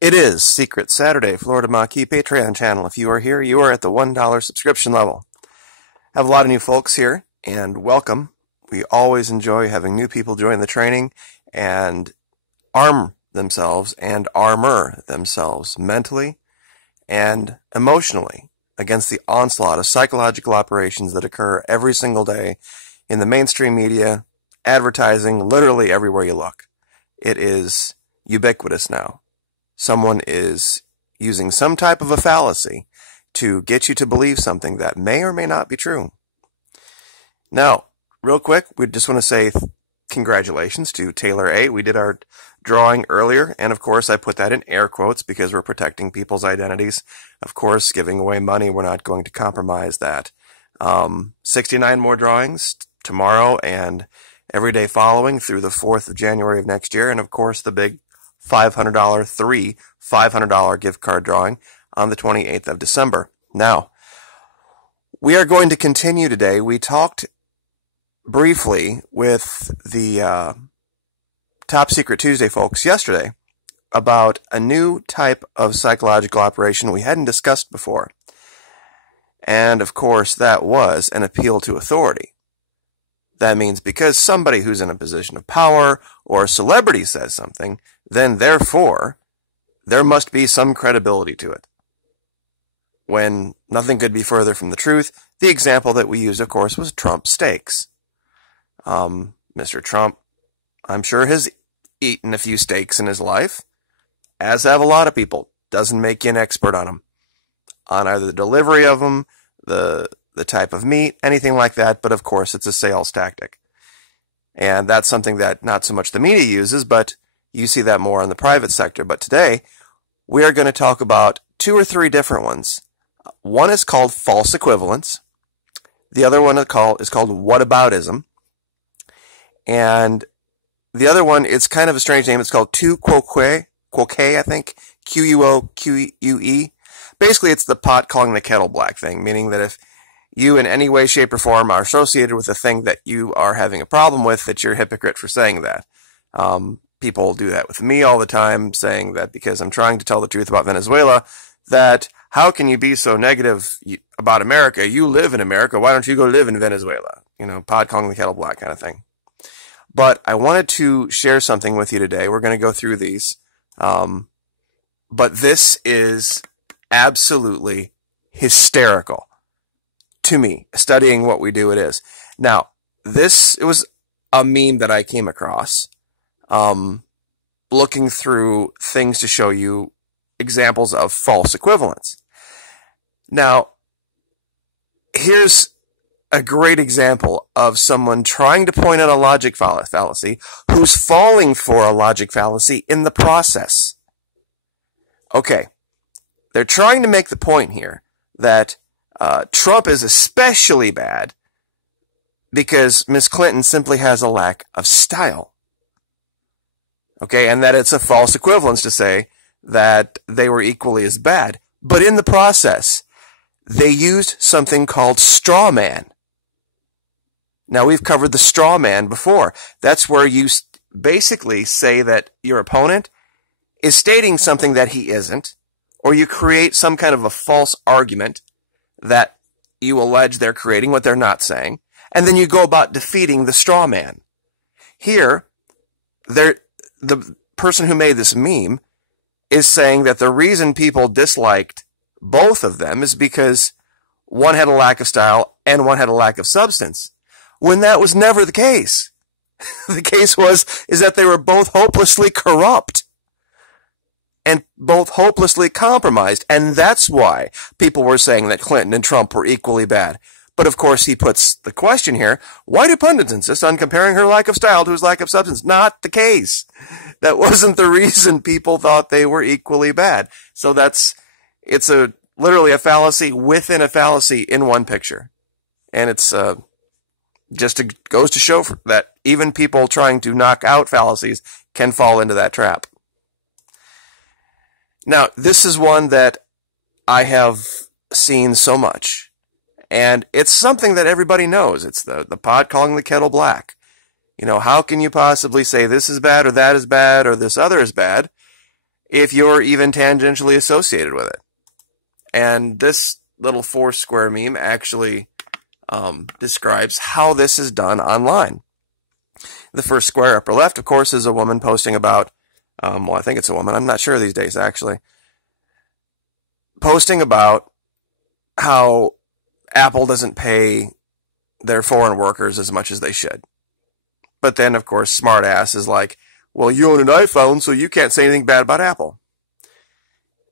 It is Secret Saturday, Florida Maquis Patreon channel. If you are here, you are at the $1 subscription level. I have a lot of new folks here, and welcome. We always enjoy having new people join the training and arm themselves and armor themselves mentally and emotionally against the onslaught of psychological operations that occur every single day in the mainstream media, advertising, literally everywhere you look. It is ubiquitous now. Someone is using some type of a fallacy to get you to believe something that may or may not be true. Now, real quick, we just want to say congratulations to Taylor A. We did our drawing earlier, and of course I put that in air quotes because we're protecting people's identities. Of course, giving away money, we're not going to compromise that. 69 more drawings tomorrow and every day following through the 4th of January of next year, and of course the big $500 $500 gift card drawing on the 28th of December. Now, we are going to continue today. We talked briefly with the Top Secret Tuesday folks yesterday about a new type of psychological operation we hadn't discussed before. And of course, that was an appeal to authority. That means because somebody who's in a position of power or a celebrity says something, then therefore, there must be some credibility to it. When nothing could be further from the truth, the example that we used, of course, was Trump steaks. Mr. Trump, I'm sure, has eaten a few steaks in his life, as have a lot of people. Doesn't make you an expert on them, on either the delivery of them, the type of meat, anything like that, but of course it's a sales tactic. And that's something that not so much the media uses, but you see that more in the private sector. But today, we are going to talk about 2 or 3 different ones. One is called false equivalence. The other one is called whataboutism. And the other one, it's kind of a strange name. It's called tu quoque, I think, Quoque. Basically, it's the pot calling the kettle black thing, meaning that if you in any way, shape, or form are associated with a thing that you are having a problem with, that you're a hypocrite for saying that. People do that with me all the time, saying that because I'm trying to tell the truth about Venezuela, that how can you be so negative about America? You live in America. Why don't you go live in Venezuela? You know, pot calling the kettle black kind of thing. But I wanted to share something with you today. We're going to go through these. But this is absolutely hysterical. To me, studying what we do, it is. Now, it was a meme that I came across, looking through things to show you examples of false equivalence. Now, here's a great example of someone trying to point out a logic fallacy who's falling for a logic fallacy in the process. Okay, they're trying to make the point here that Trump is especially bad because Miss Clinton simply has a lack of style. Okay, and that it's a false equivalence to say that they were equally as bad. But in the process, they used something called straw man. Now, we've covered the straw man before. That's where you basically say that your opponent is stating something that he isn't, or you create some kind of a false argument that you allege they're creating what they're not saying, and then you go about defeating the straw man. Here, the person who made this meme is saying that the reason people disliked both of them is because one had a lack of style and one had a lack of substance, when that was never the case. The case is that they were both hopelessly corrupt and both hopelessly compromised, and that's why people were saying that Clinton and Trump were equally bad. But of course, he puts the question here, why do pundits insist on comparing her lack of style to his lack of substance? Not the case. That wasn't the reason people thought they were equally bad. So it's literally a fallacy within a fallacy in one picture. And it's goes to show that even people trying to knock out fallacies can fall into that trap. Now, this is one that I have seen so much, and it's something that everybody knows. It's the pot calling the kettle black. You know, how can you possibly say this is bad or that is bad or this other is bad if you're even tangentially associated with it. And this little Foursquare meme actually describes how this is done online. The first square upper left, of course, is a woman posting about, well, I think it's a woman, I'm not sure these days actually, posting about how Apple doesn't pay their foreign workers as much as they should. But then, of course, smartass is like, well, you own an iPhone, so you can't say anything bad about Apple.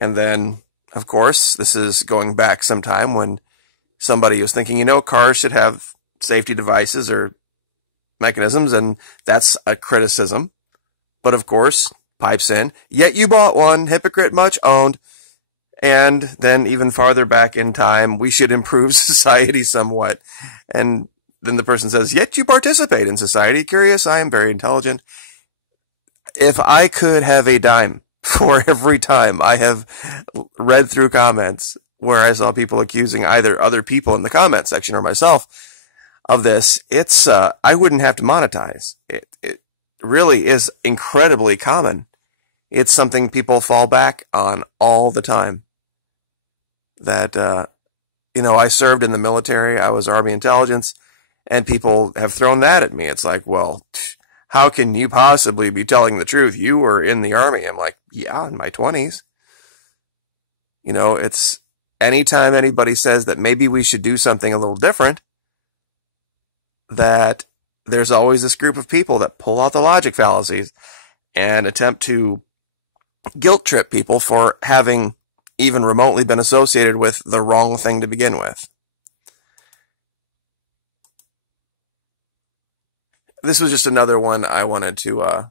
And then, of course, this is going back some time when somebody was thinking, you know, cars should have safety devices or mechanisms, and that's a criticism. But, of course, pipes in, yet you bought one, hypocrite much owned. And then even farther back in time, we should improve society somewhat. And then the person says, yet you participate in society. Curious, I am very intelligent. If I could have a dime for every time I have read through comments where I saw people accusing either other people in the comment section or myself of this, it's I wouldn't have to monetize. It really is incredibly common. It's something people fall back on all the time. That, you know, I served in the military, I was Army intelligence, and people have thrown that at me. It's like, well, how can you possibly be telling the truth? You were in the Army. I'm like, yeah, in my 20s. You know, it's anytime anybody says that maybe we should do something a little different, that there's always this group of people that pull out the logic fallacies and attempt to guilt trip people for having even remotely been associated with the wrong thing to begin with. This was just another one I wanted to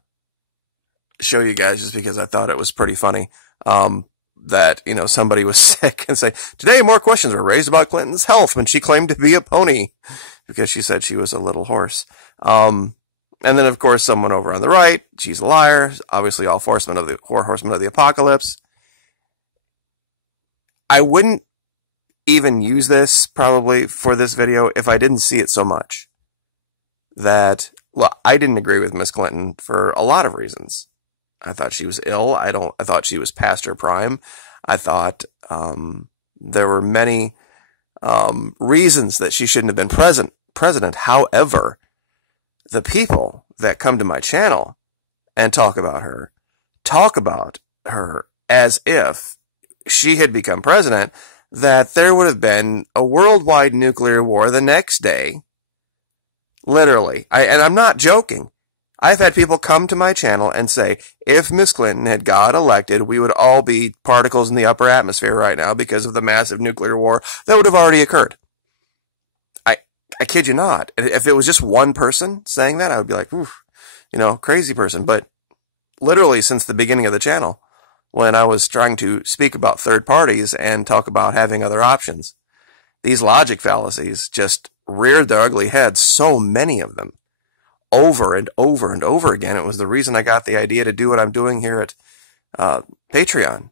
show you guys just because I thought it was pretty funny. That, you know, somebody was sick and say, today more questions were raised about Clinton's health when she claimed to be a pony because she said she was a little horse. And then, of course, someone over on the right, she's a liar. Obviously, all horsemen of the apocalypse. I wouldn't even use this probably for this video if I didn't see it so much. That, well, I didn't agree with Miss Clinton for a lot of reasons. I thought she was ill. I thought she was past her prime. I thought there were many reasons that she shouldn't have been president. However, the people that come to my channel and talk about her as if she had become president, that there would have been a worldwide nuclear war the next day. Literally. And I'm not joking. I've had people come to my channel and say, if Miss Clinton had got elected, we would all be particles in the upper atmosphere right now because of the massive nuclear war that would have already occurred. I kid you not. If it was just one person saying that, I would be like, oof, you know, crazy person. But literally since the beginning of the channel, when I was trying to speak about third parties and talk about having other options, these logic fallacies just reared their ugly heads, so many of them, over and over and over again. It was the reason I got the idea to do what I'm doing here at Patreon,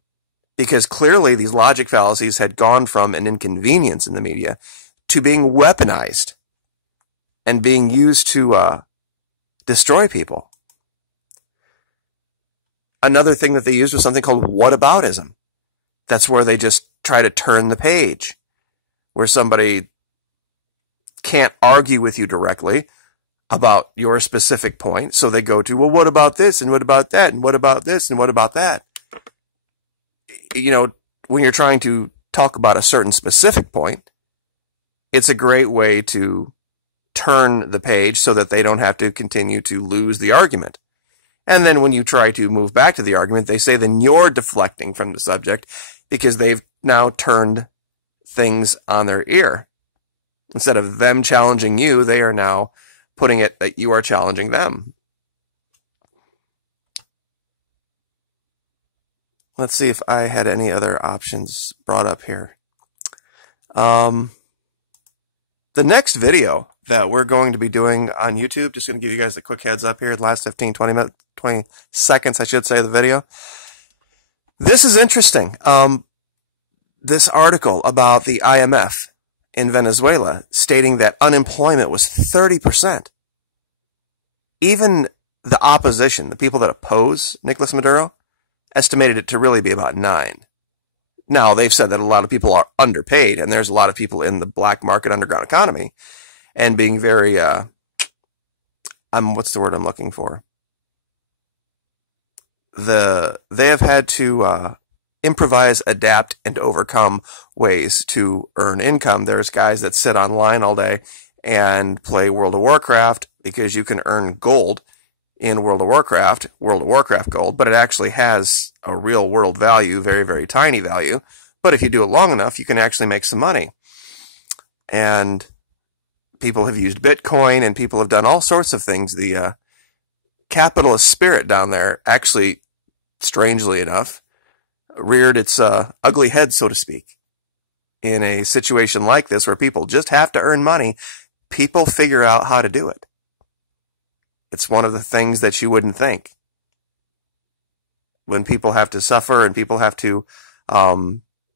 because clearly these logic fallacies had gone from an inconvenience in the media to being weaponized and being used to destroy people. Another thing that they used was something called whataboutism. That's where they just try to turn the page, where somebody can't argue with you directly about your specific point, so they go to, well, what about this, and what about that, and what about this, and what about that? You know, when you're trying to talk about a certain specific point, it's a great way to turn the page so that they don't have to continue to lose the argument. And then when you try to move back to the argument, they say then you're deflecting from the subject because they've now turned things on their ear. Instead of them challenging you, they are now putting it that you are challenging them. Let's see if I had any other options brought up here. The next video that we're going to be doing on YouTube, just going to give you guys a quick heads up here, the last 15, 20 minutes, 20 seconds, I should say, of the video. This is interesting. This article about the IMF in Venezuela stating that unemployment was 30%. Even the opposition, the people that oppose Nicolas Maduro, estimated it to really be about 9. Now, they've said that a lot of people are underpaid, and there's a lot of people in the black market underground economy, and being very, what's the word I'm looking for? They have had to improvise, adapt, and overcome ways to earn income. There's guys that sit online all day and play World of Warcraft because you can earn gold in World of Warcraft gold, but it actually has a real world value, very, very tiny value. But if you do it long enough, you can actually make some money. And people have used Bitcoin, and people have done all sorts of things. The capitalist spirit down there actually, strangely enough, reared its ugly head, so to speak. In a situation like this where people just have to earn money, people figure out how to do it. It's one of the things that you wouldn't think. When people have to suffer and people have to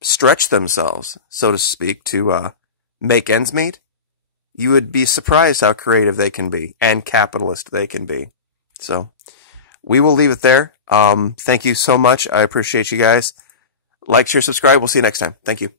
stretch themselves, so to speak, to make ends meet, you would be surprised how creative they can be and capitalist they can be. So we will leave it there. Thank you so much. I appreciate you guys. Like, share, subscribe. We'll see you next time. Thank you.